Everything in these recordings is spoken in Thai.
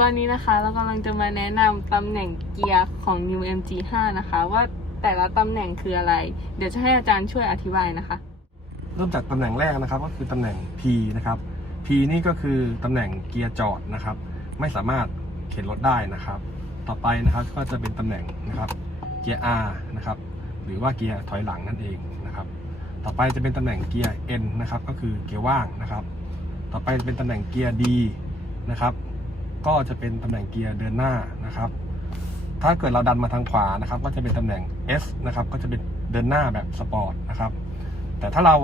ตอนนี้นะคะเรากำลังจะมาแนะนำตำแหน่งเกียร์ของ New MG 5 นะคะ ว่าแต่ละตำแหน่งคืออะไร เดี๋ยวจะให้อาจารย์ช่วยอธิบายนะคะ เริ่มจากตำแหน่งแรกนะครับ ก็คือตำแหน่ง P นะครับ P นี่ก็คือตำแหน่งเกียร์จอดนะครับ ไม่สามารถเข็นรถได้นะครับ ต่อไปนะครับก็จะเป็นตำแหน่งนะครับเกียร์ R นะครับ หรือว่าเกียร์ถอยหลังนั่นเองนะครับ ต่อไปจะเป็นตำแหน่งเกียร์ N นะครับ ก็คือเกียร์ว่างนะครับ ต่อไปจะเป็นตำแหน่งเกียร์ D นะครับ ก็จะเป็นตำแหน่งเกียร์เดินหน้านะครับ ถ้าเกิดเราดันมาทางขวานะครับ ก็จะเป็นตำแหน่ง S นะครับก็จะเป็นเดินหน้าแบบสปอร์ตนะครับ แต่ถ้าเรา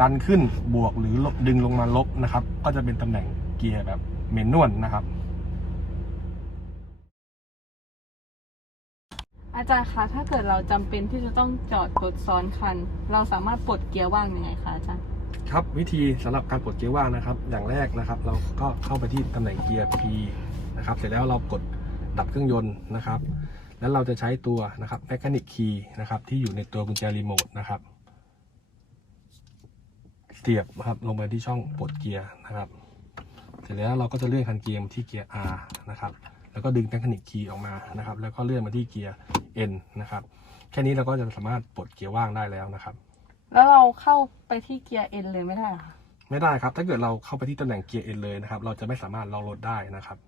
ดันขึ้นบวกหรือดึงลงมาลบนะครับ ก็จะเป็นตำแหน่งเกียร์แบบเมนนวลนะครับ อาจารย์คะถ้าเกิดเราจำเป็นที่จะต้องจอดรถซ้อนคัน เราสามารถปลดเกียร์ว่างยังไงคะอาจารย์ ครับวิธีสำหรับการปลดเกียร์ว่างนะครับ อย่างแรกนะครับ เราก็เข้าไปที่ตำแหน่งเกียร์ P นะครับ เสร็จแล้วเรากดดับเครื่องยนต์นะครับ แล้วเราจะใช้ตัวนะครับ Mechanic Key นะครับที่อยู่ในตัวกุญแจรีโมทนะครับเสียบนะครับลงไปที่ช่องปลดเกียร์นะครับ เสร็จแล้วเราก็จะเลื่อนคันเกียร์มาที่เกียร์ R นะครับแล้วก็ดึง Mechanic Key ออกมานะครับ แล้วก็เลื่อนมาที่เกียร์ N นะครับ แค่นี้เราก็จะสามารถปลดเกียร์ว่างได้แล้วนะครับ แล้วเราเข้าไปที่เกียร์ N เลยไม่ได้เหรอคะ ไม่ได้ครับ ถ้าเกิดเราเข้าไปที่ตำแหน่งเกียร์เอ็นเลยนะครับ เราจะไม่สามารถล็อกรถได้นะครับ